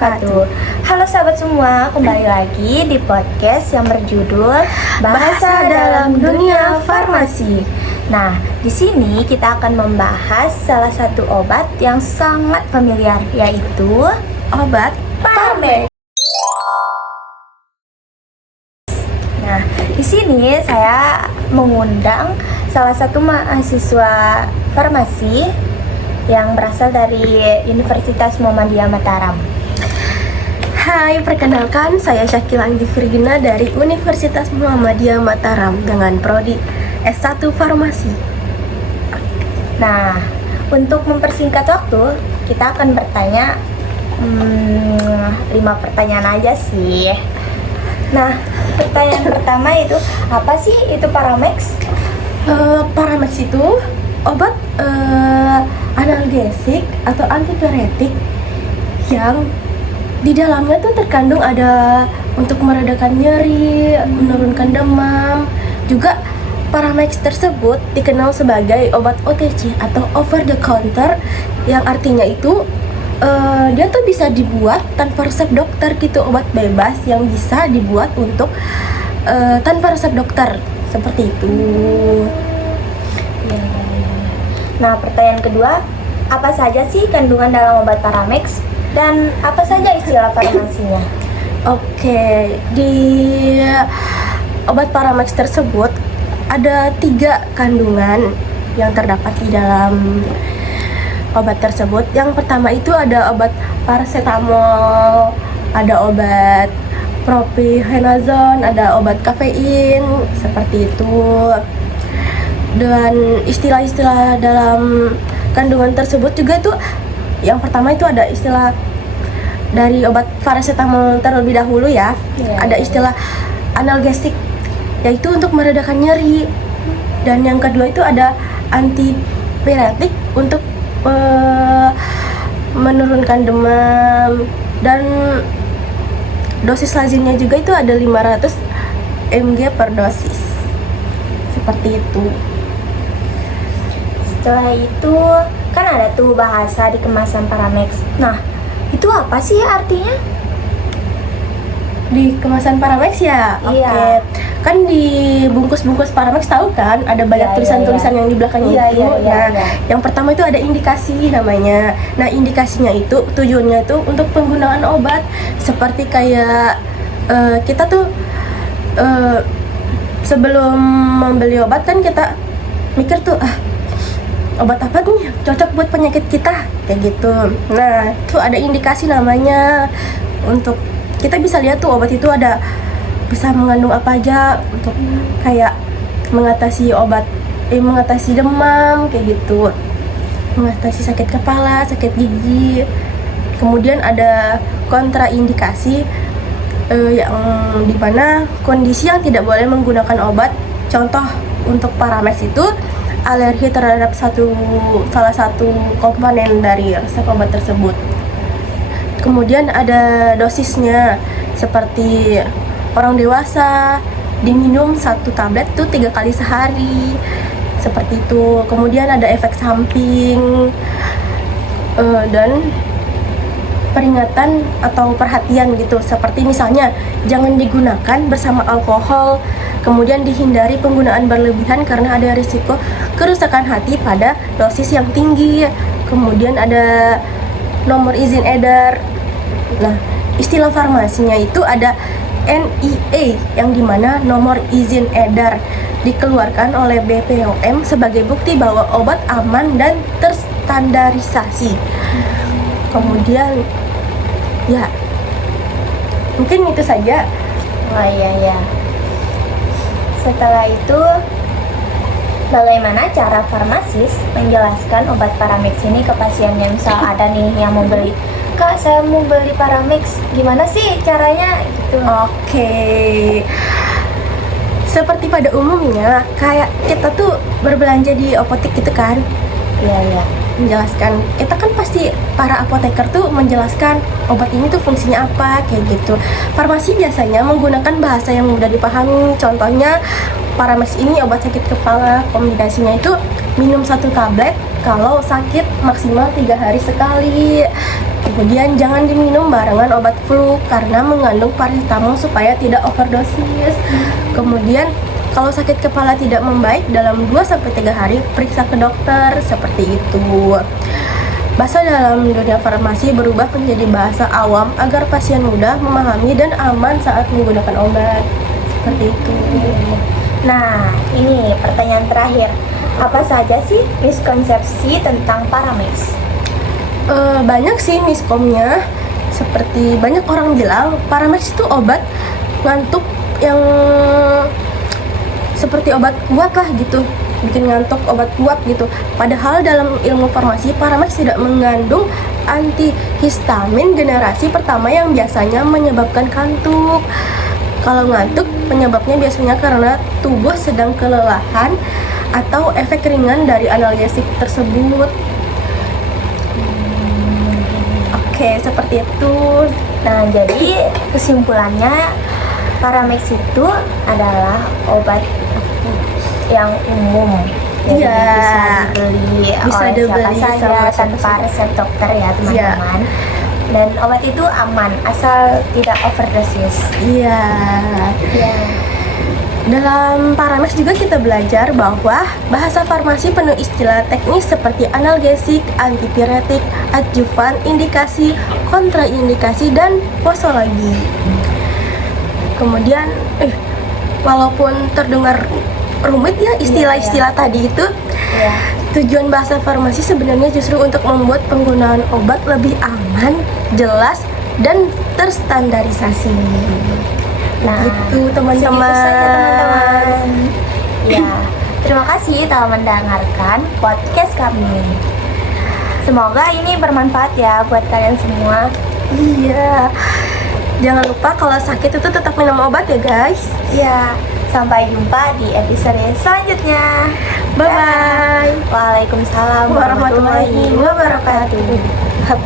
wabarakatuh. Halo sahabat semua, kembali lagi di podcast yang berjudul Bahasa dalam Dunia Farmasi. Nah, di sini kita akan membahas salah satu obat yang sangat familiar, yaitu obat Paramex. Nah, di sini saya mengundang salah satu mahasiswa farmasi yang berasal dari Universitas Muhammadiyah Mataram. Hai, perkenalkan saya Syakila Andi Virgina dari Universitas Muhammadiyah Mataram dengan prodi S1 Farmasi. Nah, untuk mempersingkat waktu, kita akan bertanya 5 pertanyaan aja sih. Nah, pertanyaan pertama itu, apa sih itu Paramex? Paramex itu obat analgesik atau antipiretik yang di dalamnya tuh terkandung ada untuk meredakan nyeri, menurunkan demam. Juga Paramex tersebut dikenal sebagai obat OTC atau over the counter, yang artinya itu dia tuh bisa dibuat tanpa resep dokter gitu, obat bebas yang bisa dibuat untuk tanpa resep dokter, seperti itu. Nah, pertanyaan kedua, apa saja sih kandungan dalam obat Paramex dan apa saja istilah farmasinya? Oke, di obat Paramex tersebut ada 3 kandungan yang terdapat di dalam obat tersebut. Yang pertama itu ada obat paracetamol, ada obat propionazole, ada obat kafein, seperti itu. Dan istilah-istilah dalam kandungan tersebut juga tuh, yang pertama itu ada istilah dari obat paracetamol terlebih dahulu ya. Ada istilah analgesik, yaitu untuk meredakan nyeri. Dan yang kedua itu ada antipiretik untuk menurunkan demam. Dan dosis lazimnya juga itu ada 500 mg per dosis, seperti itu. Setelah itu kan ada tuh bahasa di kemasan Paramex. Nah, itu apa sih artinya? Di kemasan Paramex ya? Iya. Oke. Kan di bungkus-bungkus Paramex tahu kan ada banyak tulisan-tulisan yang di belakangnya itu. Yang pertama itu ada indikasi namanya. Nah, indikasinya itu tujuannya itu untuk penggunaan obat, seperti kayak kita tuh sebelum membeli obat kan kita mikir tuh, obat apa nih cocok buat penyakit kita, kayak gitu. Nah, itu ada indikasi namanya. Untuk kita bisa lihat tuh obat itu ada bisa mengandung apa aja, untuk kayak mengatasi mengatasi demam, kayak gitu, mengatasi sakit kepala, sakit gigi. Kemudian ada kontraindikasi yang dimana kondisi yang tidak boleh menggunakan obat. Contoh untuk Paramex itu alergi terhadap salah satu komponen dari resep obat tersebut. Kemudian ada dosisnya, seperti orang dewasa diminum 1 tablet tuh 3 kali sehari, seperti itu. Kemudian ada efek samping dan peringatan atau perhatian gitu, seperti misalnya jangan digunakan bersama alkohol. Kemudian dihindari penggunaan berlebihan karena ada risiko kerusakan hati pada dosis yang tinggi. Kemudian ada nomor izin edar. Nah, istilah farmasinya itu ada NIE, yang dimana nomor izin edar dikeluarkan oleh BPOM sebagai bukti bahwa obat aman dan terstandarisasi. Kemudian ya mungkin itu saja. Oh iya. Setelah itu, bagaimana cara farmasis menjelaskan obat Paramex ini ke pasiennya? Misal ada nih yang mau beli, "Kak, saya mau beli Paramex, gimana sih caranya?" Gitu. Oke. Seperti pada umumnya, kayak kita tuh berbelanja di apotek gitu kan. Iya. Menjelaskan, kita kan pasti para apoteker tuh menjelaskan obat ini tuh fungsinya apa, kayak gitu. Farmasi biasanya menggunakan bahasa yang mudah dipahami. Contohnya, Paramex ini obat sakit kepala, kombinasinya itu minum 1 tablet kalau sakit maksimal 3 hari sekali, Kemudian jangan diminum barengan obat flu karena mengandung paracetamol supaya tidak overdosis. Kemudian kalau sakit kepala tidak membaik dalam 2-3 hari, periksa ke dokter, seperti itu. Bahasa dalam dunia farmasi berubah menjadi bahasa awam agar pasien mudah memahami dan aman saat menggunakan obat. Seperti itu. Nah, ini pertanyaan terakhir. Apa saja sih miskonsepsi tentang Paramex? Banyak sih miskomnya. Seperti banyak orang bilang Paramex itu obat ngantuk yang seperti obat kuat lah gitu, bikin ngantuk, obat kuat gitu. Padahal dalam ilmu farmasi Paramex tidak mengandung antihistamin generasi pertama yang biasanya menyebabkan kantuk. Kalau ngantuk penyebabnya biasanya karena tubuh sedang kelelahan atau efek ringan dari analgesik tersebut. Oke, seperti itu. Nah, jadi kesimpulannya Paramex itu adalah obat yang umum. Jadi Iya. bisa dibeli Bisa oleh dibeli siapa sama saja tanpa siapa-siapa. resep dokter ya teman-teman. Dan obat itu aman asal tidak overdosis. Iya. Ya. Dalam Paramex juga kita belajar bahwa bahasa farmasi penuh istilah teknis seperti analgesik, antipiretik, adjuvan, indikasi, kontraindikasi, dan posologi. Kemudian, walaupun terdengar rumit ya istilah-istilah tadi itu, Ya. tujuan bahasa farmasi sebenarnya justru untuk membuat penggunaan obat lebih aman, jelas, dan terstandarisasi. Nah, Itu teman-teman. segitu saja, teman-teman. Ya, terima kasih telah mendengarkan podcast kami. Semoga ini bermanfaat ya buat kalian semua. Iya. Jangan lupa kalau sakit itu tetap minum obat ya guys. Ya, sampai jumpa di episode selanjutnya. Bye bye. Waalaikumsalam Warahmatullahi wabarakatuh.